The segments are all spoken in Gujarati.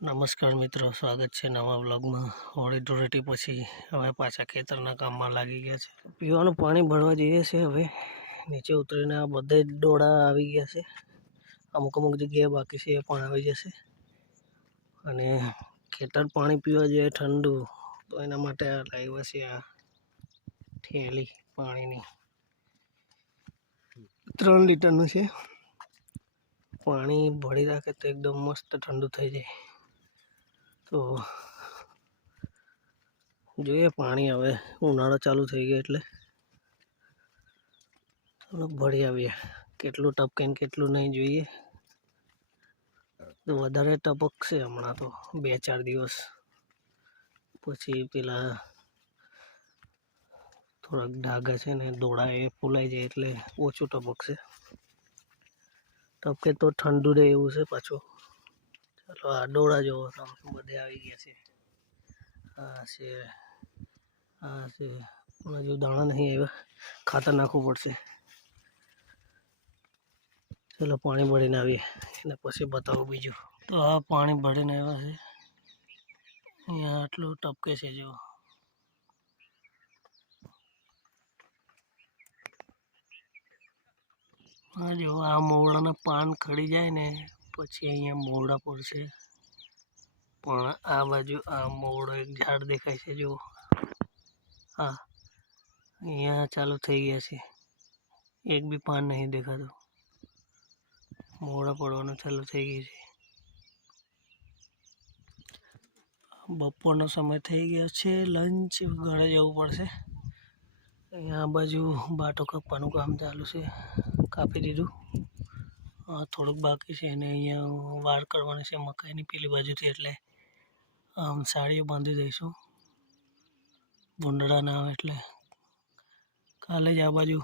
નમસ્કાર મિત્રો, સ્વાગત છે નવા વ્લોગમાં. હોળી ધૂળેટી પછી હવે પાછા ખેતરના કામમાં લાગી ગયા છે. પીવાનું પાણી ભરવા જઈએ છે હવે. નીચે ઉતરીને આ બધે જ ડોળા આવી ગયા છે. અમુક અમુક જગ્યાએ બાકી છે એ પણ આવી જશે. અને ખેતર પાણી પીવા જોઈએ ઠંડુ, તો એના માટે આ લાવ્યા છે આ થેલી પાણીની. ત્રણ લીટરનું છે. પાણી ભરી રાખે તો એકદમ મસ્ત ઠંડુ થઈ જાય. તો જોઈએ પાણી હવે ઉનાળો ચાલુ થઈ ગયો એટલે. થોડુંક ભળી આવીએ. કેટલું ટપકેને કેટલું નહીં જોઈએ. તો વધારે ટપકશે હમણાં તો બે ચાર દિવસ. પછી પેલા થોડાક ડાઘા છે ને દોડા એ ફૂલાઈ જાય એટલે ઓછું ટપકશે. ટપકે તો ઠંડુ રહે એવું છે પાછું. ચાલો આ ડોળા જોવો તમે બધે આવી ગયા છે. આ છે આ છે પણ હજુ દાણા નહીં આવ્યા, ખાતર નાખવું પડશે. ચલો પાણી ભરીને આવીએ અને પછી બતાવું બીજું. તો આ પાણી ભરીને આવ્યા છે. અહીંયા આટલું ટપકે છે જો. હા જો આ મોવડાના પાન ખડી જાય ને પછી અહીંયા મોવડા પડશે પણ આ બાજુ આ મોરડો એક ઝાડ દેખાય છે જો હા, અહીંયા ચાલુ થઈ ગયા છે. એક બી પાન નહીં દેખાતું. મોડા પડવાનું ચાલુ થઈ ગયું છે. બપોરનો સમય થઈ ગયો છે. લંચ ઘરે જવું પડશે. અહીંયા આ બાજુ બાટો કાપવાનું કામ ચાલુ છે. કાપી દીધું. થોડુંક બાકી છે અને અહીંયા વાર કરવાની છે મકાઈની પેલી બાજુથી એટલે, આમ સાડીઓ બાંધી દઈશું. ભૂંડડા ના આવે એટલે. કાલે જ આ બાજુ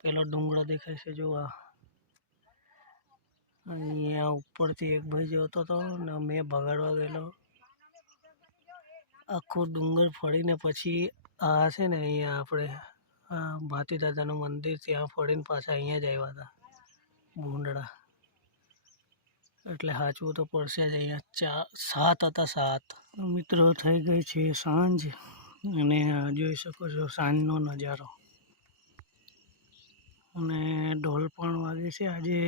પેલો ડુંગળો દેખાય છે, જો આ. અહીંયા ઉપરથી એક ભાઈ જોતો હતો ને મેં ભગાડવા ગયેલો. આખો ડુંગર ફરીને પછી આ છે ને અહીંયા આપણે ભાતી દાદાનું મંદિર ત્યાં ફરીને પાછા અહીંયા જ આવ્યા હતા. ભૂંડડા એટલે સાચવું તો પડશે જ અહીંયા ચા, સાત હતા સાત. મિત્રો થઈ ગઈ છે સાંજ, અને જોઈ શકો છો સાંજનો નજારો. અને ઢોલ પણ વાગે છે. આજે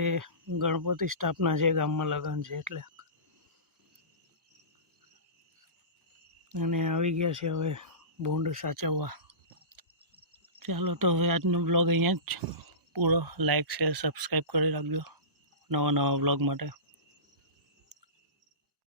ગણપતિ સ્થાપના છે, ગામમાં લગ્ન છે એટલે. અને આવી ગયા છે હવે ભૂંડ સાચવવા. ચાલો તો હવે આજનો બ્લોગ અહીંયા જ પૂરો લાઇક શેર સબસ્ક્રાઈબ કરી રાખજો નવા નવા બ્લોગ માટે.